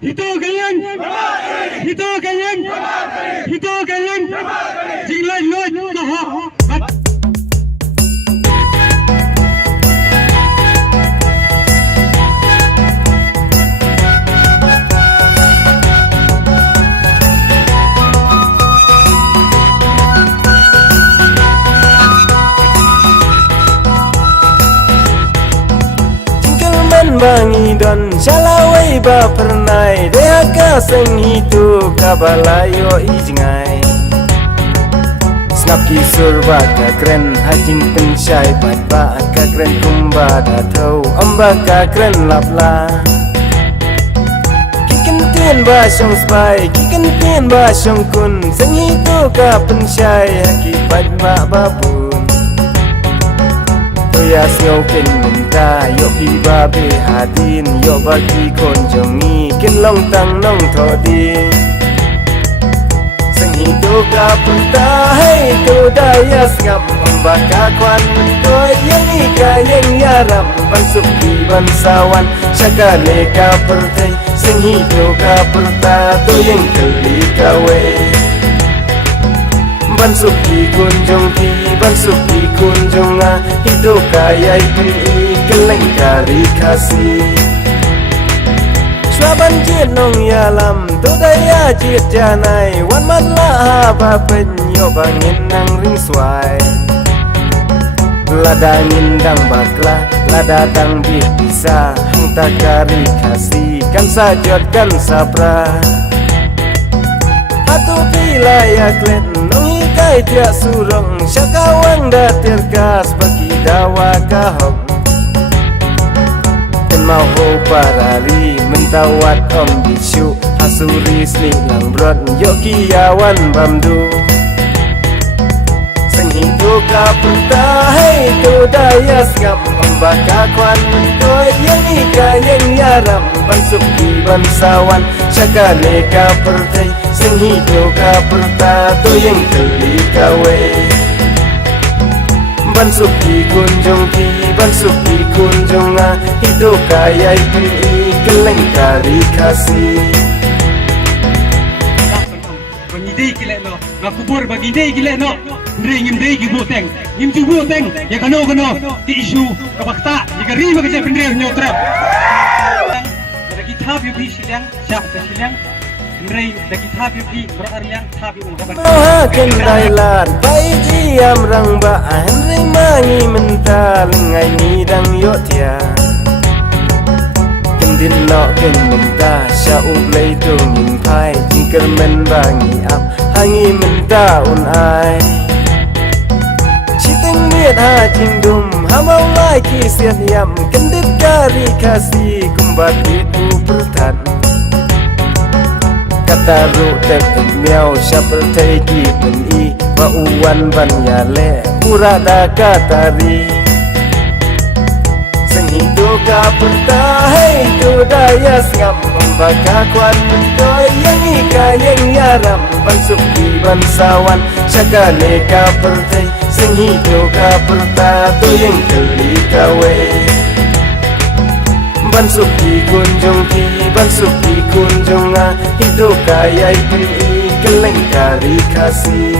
Hito kalian, hito kalian, hito kalian, jinglai loy kaha. Bangi don shalawai ba pernai deha ka seng hitu kabalayo ijngai snap ki surba ka kren hajin pensyai bat ba ka kren kumba da thau amba ka kren lapla kiken tien ba shong spai kiken tien ba shong kun seng hitu ka pensyai haki bat ba pun ya siêu kinh mình ta yo pi ba be hadin yo ba ki kon jongi kin long tang nong tho di sang hi do ka punta hey do da ya ngap ba ka kwan to yang i ka yang ya ram ban sup ki ban sawan chaka le ka pertai sang hi do ka punta to yang kali ka we ban sup ki kunjung ki ban sup ki kunjung a hidup kaya pun keleng kari kasih swaban jin nong ya lam tu daya jit janai wan man la ba pen yo bangin nang ring swai lada ngindang bakla lada dang bi bisa hang tak kari kasih kan sajot kan sapra atu pila ya klen nong kai tiak surong syakawang da terkas bagi dawa kahok dan mau ho parali mentawat om bisu asuri sli lang brot yo kiawan bamdu sang hidu ka punta hey tu daya ngap membaka kwan mentoy yang ika yang yaram bansuk di bansawan syakale ka pertai sang hidu ka punta tu yang keli kawe bansuk di kunjung ki bansuk di kunjung a hidup kaya pun keleng kari kasih Bagi gile no, ngakubur bagi dei gile no, ngim dei gibu teng, ngim jubu teng, ya kano ti isu kabakta, jika rima kerja pendiri nyotra. Dagi thap yubi silang, siap silang, ngrai dagi thap yubi berariang thap yubi kabar. Maha kendailan, pai jiam rang ba henry mangi mental ngai ni dang yotia. Kendin lo ken menta sha ublei tu min pai jingker men bangi ap hangi menta un ai. Chiteng miet ha jingdum hamau lai ki siat yam kendip kari kasih kumbat itu pertan. Kata ru tep miao syapel tegi peni ba uwan ban yale urada katari. Hidup ka punta hey tu daya ngap membaka kwan mentoy yang ika yang yaram bansuk di bansawan syakale ka pertai sing hidup ka punta tu yang keli kawe bansuk di kunjung ki bansuk di kunjung a hidup kaya pun keleng kari kasih